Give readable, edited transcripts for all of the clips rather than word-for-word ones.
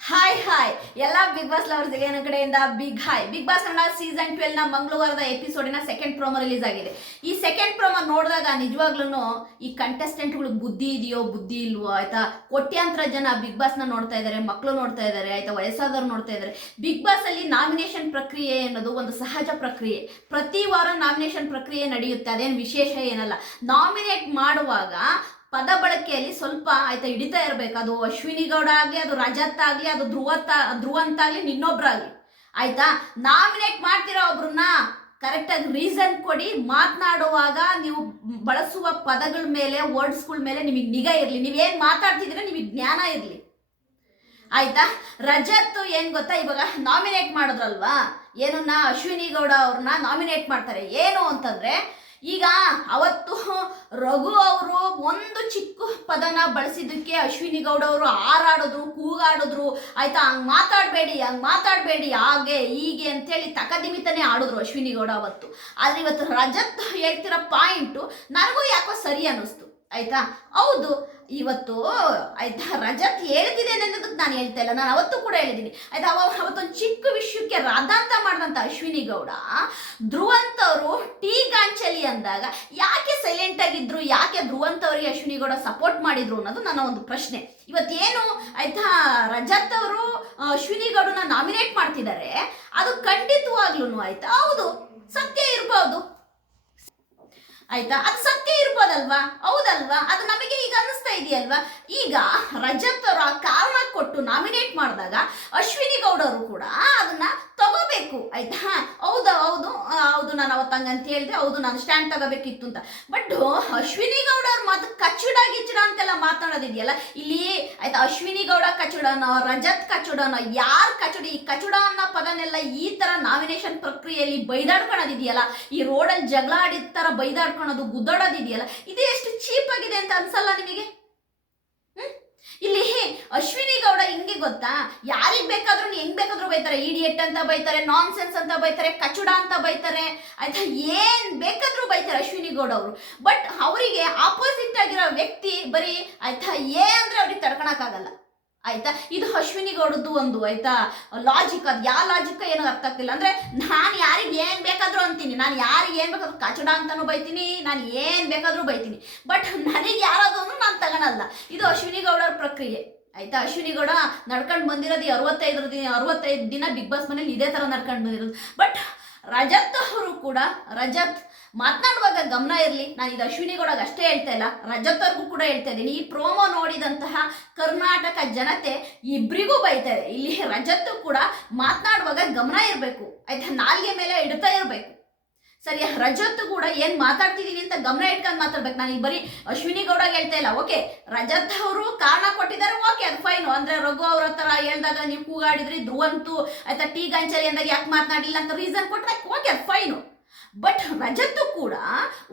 Hi ಎಲ್ಲ big boss ಲವರ್ಸ್ಗೆ ನನ್ನ ಕಡೆಯಿಂದ big hi. Bigg Boss Kannada season 12 ನ ಮಂಗಳವಾರದ ಎಪಿಸೋಡಿನ ಸೆಕೆಂಡ್ ಪ್ರೋಮೋ ರಿಲೀಸ್ ಆಗಿದೆ. ಈ ಸೆಕೆಂಡ್ ಪ್ರೋಮೋ ನೋಡಿದಾಗ ನಿಜವಾಗ್ಲೂ ಈ ಕಂಟೆಸ್ಟೆಂಟ್ಗಳಿಗೆ ಬುದ್ಧಿ ಇದೆಯೋ ಬುದ್ಧಿ ಇಲ್ವೋ ಆಯ್ತಾ. ಕೋಟ್ಯಾಂತರ ಜನ ಬಿಗ್ ಬಾಸ್ ನ ನೋಡ್ತಾ ಇದ್ದಾರೆ, ಮಕ್ಕಳು ನೋಡ್ತಾ ಇದ್ದಾರೆ ಆಯ್ತಾ, ವಯಸ್ಸಾದವ್ರು ನೋಡ್ತಾ ಇದ್ದಾರೆ. ಬಿಗ್ ಬಾಸ್ ಅಲ್ಲಿ ನಾಮಿನೇಷನ್ ಪ್ರಕ್ರಿಯೆ ಅನ್ನೋದು ಒಂದು ಸಹಜ ಪ್ರಕ್ರಿಯೆ. ಪ್ರತಿ ವಾರ ನಾಮಿನೇಷನ್ ಪ್ರಕ್ರಿಯೆ ನಡೆಯುತ್ತೆ, ಅದೇನು ವಿಶೇಷ ಏನಲ್ಲ. ನಾಮಿನೇಟ್ ಮಾಡುವಾಗ ಪದ ಬಳಕೆಯಲ್ಲಿ ಸ್ವಲ್ಪ ಆಯ್ತಾ ಹಿಡಿತಾ ಇರಬೇಕು. ಅದು ಅಶ್ವಿನಿ ಗೌಡ ಆಗಲಿ, ಅದು ರಜತ್ ಆಗಲಿ, ಅದು ಧ್ರುವಂತಾಗ್ಲಿ, ಇನ್ನೊಬ್ರಾಗ್ಲಿ ಆಯ್ತಾ. ನಾಮಿನೇಟ್ ಮಾಡ್ತಿರೋ ಒಬ್ರನ್ನ ಕರೆಕ್ಟಾಗಿ ರೀಸನ್ ಕೊಡಿ. ಮಾತನಾಡುವಾಗ ನೀವು ಬಳಸುವ ಪದಗಳ ಮೇಲೆ, ವರ್ಡ್ಸ್ಗಳ ಮೇಲೆ ನಿಮಗೆ ನಿಗಾ ಇರಲಿ. ನೀವೇನು ಮಾತಾಡ್ತಿದ್ರೆ ನಿಮಗೆ ಜ್ಞಾನ ಇರಲಿ ಆಯ್ತಾ. ರಜತ್ ಏನ್ ಗೊತ್ತಾ, ಇವಾಗ ನಾಮಿನೇಟ್ ಮಾಡಿದ್ರಲ್ವಾ, ಏನನ್ನ ಅಶ್ವಿನಿ ಗೌಡ ಅವ್ರನ್ನ ನಾಮಿನೇಟ್ ಮಾಡ್ತಾರೆ. ಏನು ಅಂತಂದ್ರೆ, ಈಗ ಅವತ್ತು ರಘು ಅವರು ಒಂದು ಚಿಕ್ಕ ಪದನ ಬಳಸಿದ್ದಕ್ಕೆ ಅಶ್ವಿನಿ ಗೌಡ ಅವರು ಹಾರಾಡಿದ್ರು, ಕೂಗಾಡಿದ್ರು ಆಯ್ತಾ. ಹಂಗೆ ಮಾತಾಡಬೇಡಿ ಹಾಗೆ ಹೀಗೆ ಅಂತೇಳಿ ತಕದಿಮಿತನೇ ಆಡಿದ್ರು ಅಶ್ವಿನಿ ಗೌಡ ಅವತ್ತು. ಆದ್ರೆ ಇವತ್ತು ರಜತ್ ಹೇಳ್ತಿರೋ ಪಾಯಿಂಟು ನನಗೂ ಯಾಕೋ ಸರಿ ಅನ್ನಿಸ್ತು ಆಯ್ತಾ. ಹೌದು, ಇವತ್ತು ಆಯ್ತಾ ರಜತ್ ಹೇಳ್ತಿದ್ದೇನೆ ಅನ್ನೋದಕ್ಕೆ ನಾನು ಹೇಳ್ತಾ ಇಲ್ಲ, ನಾನು ಅವತ್ತು ಕೂಡ ಹೇಳಿದ್ದೀನಿ ಆಯ್ತಾ. ಅವತ್ತೊಂದು ಚಿಕ್ಕ ವಿಷಯಕ್ಕೆ ರಾಧಾಂತ ಮಾಡಿದಂಥ ಅಶ್ವಿನಿ ಗೌಡ ಧ್ರುವಂತ್ ಅವರು ಟೀ ಗಾಂಚಲಿ ಅಂದಾಗ ಯಾಕೆ ಸೈಲೆಂಟ್ ಆಗಿದ್ರು, ಯಾಕೆ ಧ್ರುವಂತ್ ಅವರಿಗೆ ಅಶ್ವಿನಿ ಗೌಡ ಸಪೋರ್ಟ್ ಮಾಡಿದ್ರು ಅನ್ನೋದು ನನ್ನ ಒಂದು ಪ್ರಶ್ನೆ. ಇವತ್ತೇನು ಆಯ್ತಾ ರಜತ್ ಅವರು ಅಶ್ವಿನಿ ಗೌಡನ ನಾಮಿನೇಟ್ ಮಾಡ್ತಿದ್ದಾರೆ, ಅದು ಖಂಡಿತವಾಗ್ಲೂ ಆಯ್ತಾ ಹೌದು ಸತ್ಯ ಇರ್ಬೋದು ಆಯ್ತಾ, ಅದು ಸತ್ಯ ಇರ್ಬೋದಲ್ವಾ, ಹೌದಲ್ವಾ. ಅದು ನಮಗೆ ಈಗ ಅನ್ನಿಸ್ತಾ ಇದೆಯಲ್ವಾ. ಈಗ ರಜತ್ ಅವರ ಕಾರಣ ಕೊಟ್ಟು ನಾಮಿನೇಟ್ ಮಾಡಿದಾಗ ಅಶ್ವಿನಿ ಗೌಡರು ಕೂಡ ಅದನ್ನ ತಗೋಬೇಕು ಆಯ್ತಾ. ಹೌದು ನಾನು ಅವತ್ತಂಗ ಅಂತ ಹೇಳಿದೆ, ಹೌದು ನಾನು ಸ್ಟ್ಯಾಂಡ್ ತಗೋಬೇಕಿತ್ತು ಅಂತ. ಬಟ್ ಅಶ್ವಿನಿ ಗೌಡ ಅವ್ರ ಮಾತು ಕಚ್ಚಡ ಗಿಚ್ಚಡ ಅಂತೆಲ್ಲ ಮಾತಾಡೋದಿದೆಯಲ್ಲ ಇಲ್ಲಿ ಆಯ್ತಾ. ಅಶ್ವಿನಿ ಗೌಡ ಕಚ್ಚಡನೋ, ರಜತ್ ಕಚ್ಚಡನೋ, ಯಾರು ಕಚ್ಚಡಿ, ಈ ಕಚ್ಚಡ ಅನ್ನೋ ಪದನೆಲ್ಲ ಈ ತರ ನಾಮಿನೇಷನ್ ಪ್ರಕ್ರಿಯೆಯಲ್ಲಿ ಬೈದಾಡ್ಕೊಳ್ಳೋದಿದೆಯಲ್ಲ, ಈ ರೋಡಲ್ಲಿ ಜಗಳ ಆಡಿದ ತರ ಬೈದಾಡ್ಕೊಳ್ಳೋದು, ಗುದ್ದಾಡೋದಿದೆಯಲ್ಲ, ಇದು ಎಷ್ಟು ಚೀಪ್ ಆಗಿದೆ ಅಂತ ಅನ್ಸಲ್ಲ ನಿಮಗೆ? ಇಲ್ಲಿ ಅಶ್ವಿನಿ ಗೌಡ ಹಿಂಗೆ ಗೊತ್ತಾ, ಯಾರಿಗೆ ಬೇಕಾದ್ರೂ ಹೆಂಗ್ ಬೇಕಾದ್ರೂ ಬೈತಾರೆ. ಇಡಿಯಟ್ ಅಂತ ಬೈತಾರೆ, ನಾನ್ ಸೆನ್ಸ್ ಅಂತ ಬೈತಾರೆ, ಕಚುಡ ಅಂತ ಬೈತಾರೆ ಆಯ್ತಾ, ಏನ್ ಬೇಕಾದ್ರೂ ಬೈತಾರೆ ಅಶ್ವಿನಿ ಗೌಡ ಅವರು. ಬಟ್ ಅವರಿಗೆ ಆಪೋಸಿಟ್ ಆಗಿರೋ ವ್ಯಕ್ತಿ ಬರೀ ಆಯ್ತಾ ಅಂದ್ರೆ ಅವ್ರಿಗೆ ತಡ್ಕೊಳಕ್ಕಾಗಲ್ಲ ಆಯ್ತಾ. ಇದು ಅಶ್ವಿನಿ ಗೌಡದ್ದು ಒಂದು ಆಯ್ತಾ ಲಾಜಿಕ್. ಅದು ಯಾವ ಲಾಜಿಕ್ ಏನೋ ಅರ್ಥ ಆಗ್ತಿಲ್ಲ. ಅಂದ್ರೆ ನಾನು ಯಾರಿಗೆ ಏನ್ ಬೇಕಾದ್ರೂ ಅಂತೀನಿ, ನಾನು ಯಾರಿಗೆ ಏನ್ ಬೇಕಾದ್ರೂ ಕಚಡ ಅಂತಾನು ಬೈತೀನಿ, ನಾನು ಏನ್ ಬೇಕಾದ್ರೂ ಬೈತೀನಿ. ಬಟ್ ನನಗೆ ಯಾರಾದ್ರೂ ನಾನು ತಗೊಳಲ್ಲ. ಇದು ಅಶ್ವಿನಿ ಗೌಡರ ಪ್ರಕ್ರಿಯೆ ಆಯ್ತಾ. ಅಶ್ವಿನಿ ಗೌಡ ನಡ್ಕೊಂಡು ಬಂದಿರೋದು 65 ದಿನ ಬಿಗ್ ಬಾಸ್ ಮನೇಲಿ ಇದೇ ತರ ನಡ್ಕೊಂಡು ಬಂದಿರೋದು. ಬಟ್ ರಜತ್ ಅವರು ಕೂಡ ರಜತ್ ಮಾತನಾಡುವಾಗ ಗಮನ ಇರಲಿ. ನಾನು ಇದು ಅಶ್ವಿನಿ ಗೌಡಗೆ ಅಷ್ಟೇ ಹೇಳ್ತಾ ಇಲ್ಲ, ರಜತ್ ಅವ್ರಿಗೂ ಕೂಡ ಹೇಳ್ತಾ ಇದ್ದೀನಿ. ಈ ಪ್ರೋಮೋ ನೋಡಿದಂತಹ ಕರ್ನಾಟಕ ಜನತೆ ಇಬ್ಬರಿಗೂ ಬೈತಾ ಇದೆ. ಇಲ್ಲಿ ರಜತ್ ಕೂಡ ಮಾತನಾಡುವಾಗ ಗಮನ ಇರಬೇಕು ಆಯ್ತಾ, ನಾಲ್ಗೆ ಮೇಲೆ ಇಡ್ತಾ ಇರಬೇಕು ಸರಿ. ರಜತ್ ಕೂಡ ಏನ್ ಮಾತಾಡ್ತಿದ್ದೀನಿ ಅಂತ ಗಮನ ಇಟ್ಕೊಂಡು ಮಾತಾಡ್ಬೇಕು. ನಾನು ಈಗ ಬರೀ ಅಶ್ವಿನಿ ಗೌಡಗೆ ಹೇಳ್ತಾ ಇಲ್ಲ. ಓಕೆ, ರಜತ್ ಅವರು ಕಾರಣ ಕೊಟ್ಟಿದ್ದಾರೆ, ಓಕೆ ಅದು ಫೈನು. ಅಂದ್ರೆ ರಘು ಅವ್ರ ಹತ್ರ ಹೇಳ್ದಾಗ ನೀವು ಕೂಗಾಡಿದ್ರಿ, ಧ್ರುವಂತು ಆಯ್ತಾ ಟೀ ಗಂಚಲಿ ಅಂದಾಗ ಯಾಕೆ ಮಾತನಾಡಿಲ್ಲ ಅಂತ ರೀಸನ್ ಕೊಟ್ಟರೆ ಓಕೆ ಅದು ಫೈನು. ಬಟ್ ರಜತ್ ಕೂಡ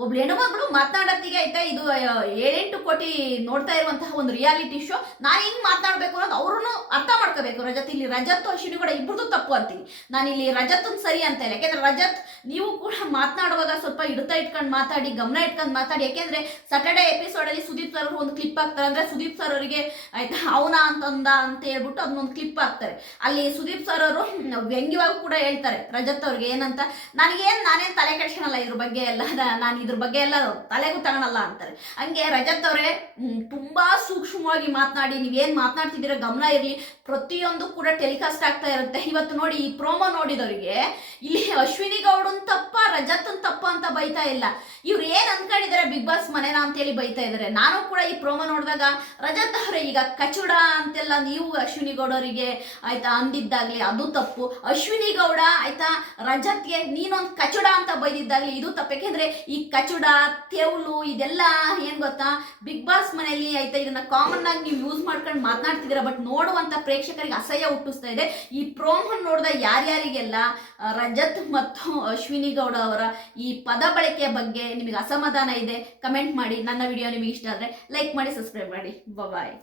ಒಬ್ಳು ಹೆಣ್ಮಗಳು ಮಾತನಾಡತ್ತಿಗೆ ಆಯ್ತಾ, ಇದು 7-8 ಕೋಟಿ ನೋಡ್ತಾ ಇರುವಂತಹ ಒಂದು ರಿಯಾಲಿಟಿ ಶೋ. ನಾನು ಹಿಂಗೆ ಮಾತನಾಡಬೇಕು ಅನ್ನೋದು ಅವ್ರೂ ಅರ್ಥ ಮಾಡ್ಕೋಬೇಕು. ರಜತ್ ಇಲ್ಲಿ ರಜತ್ ಅಶ್ವಿನಿ ಕೂಡ ಇಬ್ಬರದು ತಪ್ಪು ಅಂತೀನಿ. ನಾನು ಇಲ್ಲಿ ರಜತ್ ಸರಿ ಅಂತ ಇಲ್ಲ. ಯಾಕೆಂದ್ರೆ ರಜತ್ ನೀವು ಕೂಡ ಮಾತನಾಡುವಾಗ ಸ್ವಲ್ಪ ಇಟ್ಕೊಂಡು ಮಾತಾಡಿ, ಗಮನ ಇಟ್ಕೊಂಡು ಮಾತಾಡಿ. ಯಾಕೆಂದ್ರೆ ಸ್ಯಾಟರ್ಡೇ ಎಪಿಸೋಡಲ್ಲಿ ಸುದೀಪ್ ಸರ್ ಒಂದು ಕ್ಲಿಪ್ ಹಾಕ್ತಾರೆ. ಅಂದ್ರೆ ಸುದೀಪ್ ಸರ್ ಅವರಿಗೆ ಆಯ್ತಾ ಅವನ ಅಂತಂದ ಅಂತ ಹೇಳ್ಬಿಟ್ಟು ಅದನ್ನೊಂದು ಕ್ಲಿಪ್ ಹಾಕ್ತಾರೆ. ಅಲ್ಲಿ ಸುದೀಪ್ ಸರ್ ಅವರು ವ್ಯಂಗ್ಯವಾಗಿ ಕೂಡ ಹೇಳ್ತಾರೆ ರಜತ್ ಅವ್ರಿಗೆ ಏನಂತ, ನಾನೇನು ತಲೆ ಕೆಡ್ಸೋಣಲ್ಲ ಇದ್ರ ಬಗ್ಗೆ ಎಲ್ಲ, ನಾನು ಇದ್ರ ಬಗ್ಗೆ ಎಲ್ಲ ತಲೆಗೂ ತಗೊಳಲ್ಲ ಅಂತಾರೆ. ಹಂಗೆ ರಜತ್ ಅವರೇ ತುಂಬಾ ಸೂಕ್ಷ್ಮವಾಗಿ ಮಾತನಾಡಿ, ನೀವೇನ್ ಮಾತನಾಡ್ತಿದ್ದೀರ ಗಮನ ಇರಲಿ. ಪ್ರತಿಯೊಂದು ಕೂಡ ಟೆಲಿಕಾಸ್ಟ್ ಆಗ್ತಾ ಇರುತ್ತೆ. ಇವತ್ತು ನೋಡಿ ಈ ಪ್ರೋಮೋ ನೋಡಿದವರಿಗೆ ಇಲ್ಲಿ ಅಶ್ವಿನಿ ಗೌಡನ್ ತಪ್ಪ, ರಜತ್ ತಪ್ಪ ಅಂತ ಬೈತಾ ಇಲ್ಲ. ಇವ್ರು ಏನ್ ಅನ್ಕೊಂಡಿದ್ದಾರೆ ಬಿಗ್ ಬಾಸ್ ಮನೆನಾ ಅಂತೇಳಿ ಬೈತಾ ಇದಾರೆ. ನಾನು ಕೂಡ ಈ ಪ್ರೋಮೋ ನೋಡಿದಾಗ ರಜತ್ ಅವರೇ ಈಗ ಕಚುಡ ಅಂತೆಲ್ಲ ನೀವು ಅಶ್ವಿನಿ ಗೌಡರಿಗೆ ಆಯ್ತಾ ಅಂದಿದ್ದಾಗ್ಲಿ ಅದು ತಪ್ಪು. ಅಶ್ವಿನಿ ಗೌಡ ಆಯ್ತಾ ರಜತ್ಗೆ ನೀನೊಂದು ಕಚುಡ ಅಂತ ಬೈದಿದ್ದಾಗಲಿ ಇದು ತಪ್ಪು. ಯಾಕೆಂದ್ರೆ ಈ ಕಚುಡ ತೆವಲು ಇದೆಲ್ಲ ಏನ್ ಗೊತ್ತಾ, ಬಿಗ್ ಬಾಸ್ ಮನೆಯಲ್ಲಿ ಆಯ್ತಾ ಇದನ್ನ ಕಾಮನ್ ಆಗಿ ನೀವು ಯೂಸ್ ಮಾಡ್ಕೊಂಡು ಮಾತನಾಡ್ತಿದ್ದೀರಾ. ಬಟ್ ನೋಡುವಂತ ಪ್ರೇಕ್ಷಕರಿಗೆ ಅಸಹ್ಯ ಹುಟ್ಟಿಸ್ತಾ ಇದೆ. ಈ ಪ್ರೋಮೋ ನೋಡಿದ ಯಾರ್ಯಾರಿಗೆಲ್ಲ ರಜತ್ ಮತ್ತು ಅಶ್ವಿನಿ ಗೌಡ ಅವರ ಈ ಪದ ಬಳಕೆಯ ಬಗ್ಗೆ ನಿಮಗೆ ಅಸಮಾಧಾನ ಇದೆ, ಕಮೆಂಟ್ ಮಾಡಿ. ನನ್ನ ವಿಡಿಯೋ ನಿಮಗೆ ಇಷ್ಟ ಆದರೆ ಲೈಕ್ ಮಾಡಿ, ಸಬ್ಸ್ಕ್ರೈಬ್ ಮಾಡಿ. ಬಾಯ್.